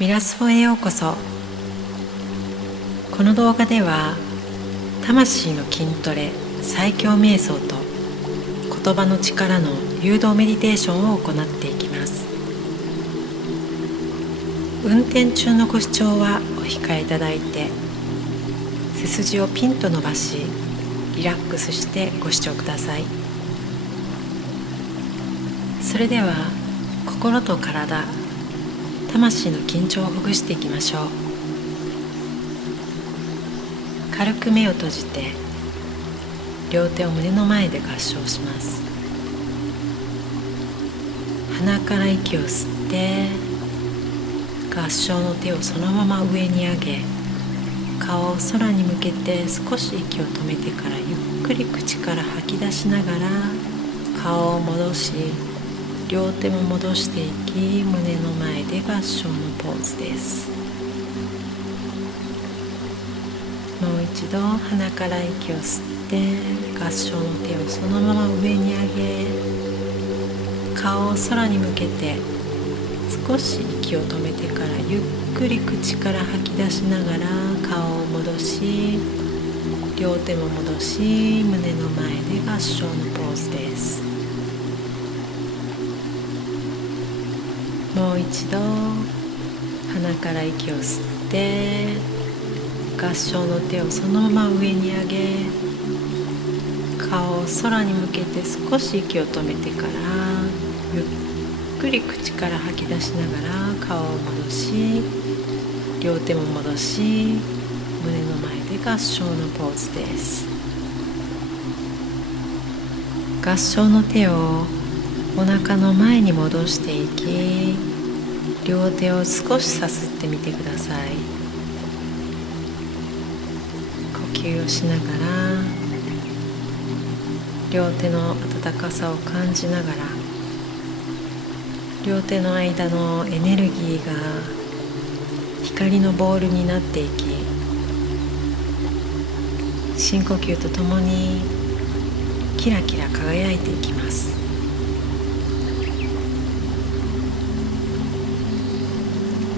ミラスフォへようこそ。この動画では魂の筋トレ最強瞑想と言葉の力の誘導メディテーションを行っていきます。運転中のご視聴はお控えいただいて、背筋をピンと伸ばしリラックスしてご視聴ください。それでは心と体、魂の緊張をほぐしていきましょう。軽く目を閉じて両手を胸の前で合掌します。鼻から息を吸って合掌の手をそのまま上に上げ、顔を空に向けて少し息を止めてからゆっくり口から吐き出しながら顔を戻し、両手も戻していき、胸の前で合掌のポーズです。もう一度鼻から息を吸って合掌の手をそのまま上に上げ、顔を空に向けて少し息を止めてからゆっくり口から吐き出しながら顔を戻し、両手も戻し、胸の前で合掌のポーズです。もう一度鼻から息を吸って合掌の手をそのまま上に上げ、顔を空に向けて少し息を止めてからゆっくり口から吐き出しながら顔を戻し、両手も戻し、胸の前で合掌のポーズです。合掌の手をお腹の前に戻していき、両手を少しさすってみてください。呼吸をしながら両手の温かさを感じながら、両手の間のエネルギーが光のボールになっていき、深呼吸とともにキラキラ輝いていきます。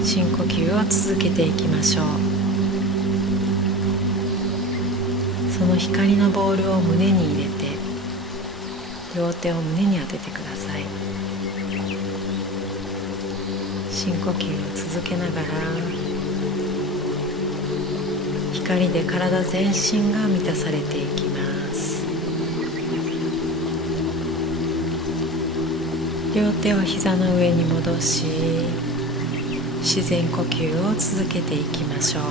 深呼吸を続けていきましょう。その光のボールを胸に入れて、両手を胸に当ててください。深呼吸を続けながら、光で体全身が満たされていきます。両手を膝の上に戻し、自然呼吸を続けていきましょう。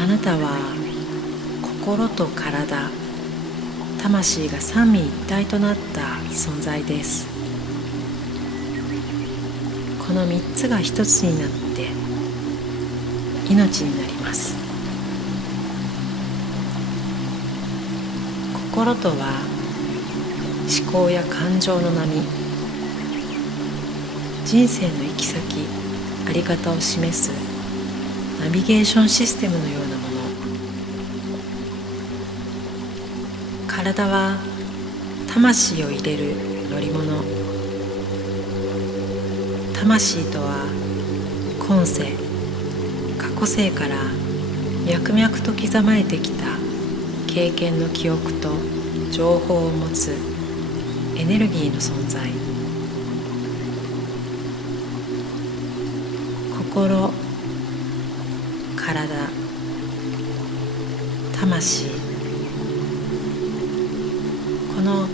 あなたは心と体、魂が三位一体となった存在です。この3つが一つになって命になります。心とは思考や感情の波、人生の行き先、あり方を示すナビゲーションシステムのようなもの。体は魂を入れる乗り物。魂とは今世、過去世から脈々と刻まれてきた経験の記憶と情報を持つエネルギーの存在。心、体、魂、この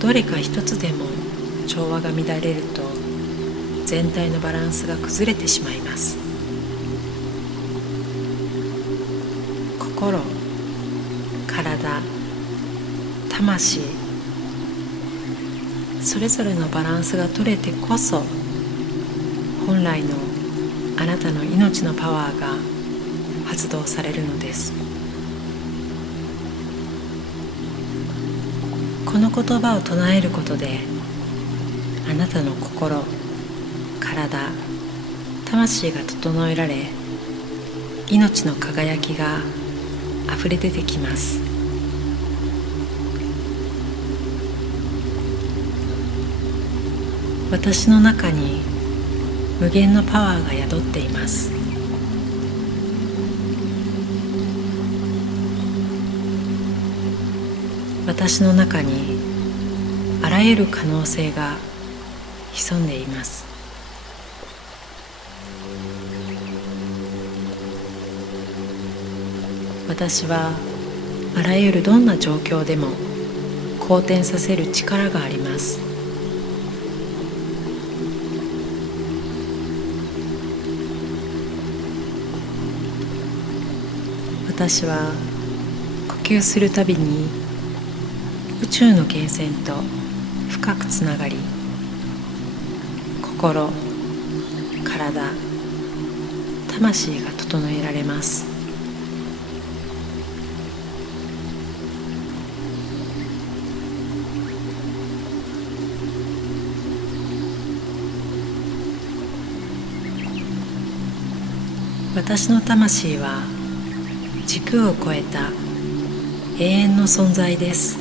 どれか一つでも調和が乱れると全体のバランスが崩れてしまいます。心、体、魂、それぞれのバランスが取れてこそ本来のあなたの命のパワーが発動されるのです。この言葉を唱えることで、あなたの心、体、魂が整えられ、命の輝きがあふれ出てきます。私の中に無限のパワーが宿っています。私の中にあらゆる可能性が潜んでいます。私はあらゆるどんな状況でも好転させる力があります。私は呼吸するたびに宇宙の源泉と深くつながり、心、体、魂が整えられます。私の魂は時空を超えた永遠の存在です。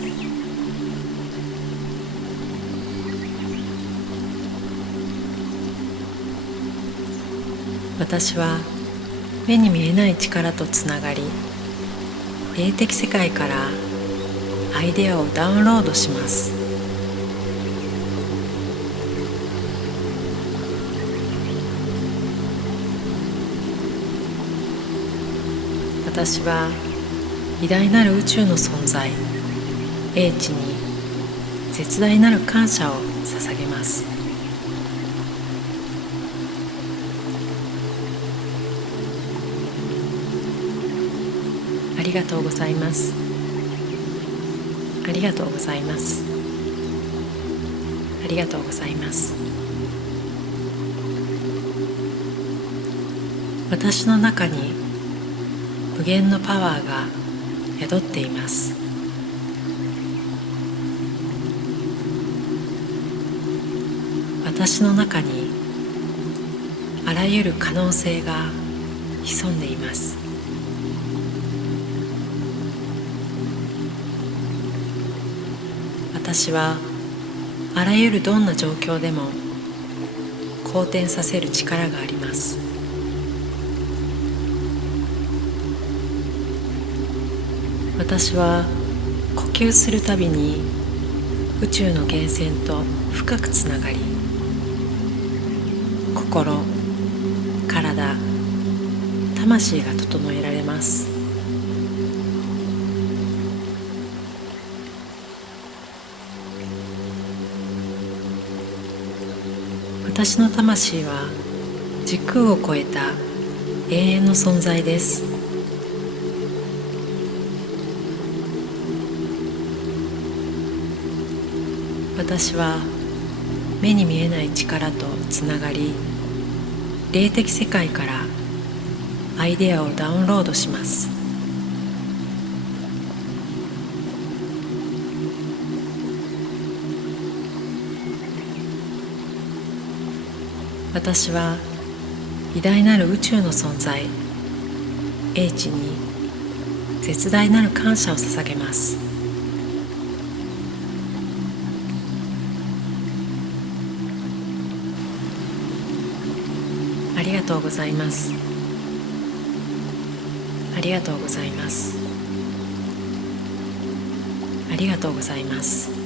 私は目に見えない力とつながり、霊的世界からアイデアをダウンロードします。私は偉大なる宇宙の存在、英知に絶大なる感謝を捧げます。ありがとうございます。ありがとうございます。ありがとうございます。私の中に無限のパワーが宿っています。私の中にあらゆる可能性が潜んでいます。私はあらゆるどんな状況でも好転させる力があります。私は呼吸するたびに宇宙の源泉と深くつながり、心、体、魂が整えられます。私の魂は時空を超えた永遠の存在です。私は目に見えない力とつながり、霊的世界からアイデアをダウンロードします。私は偉大なる宇宙の存在、英知に絶大なる感謝を捧げます。ありがとうございます。ありがとうございます。ありがとうございます。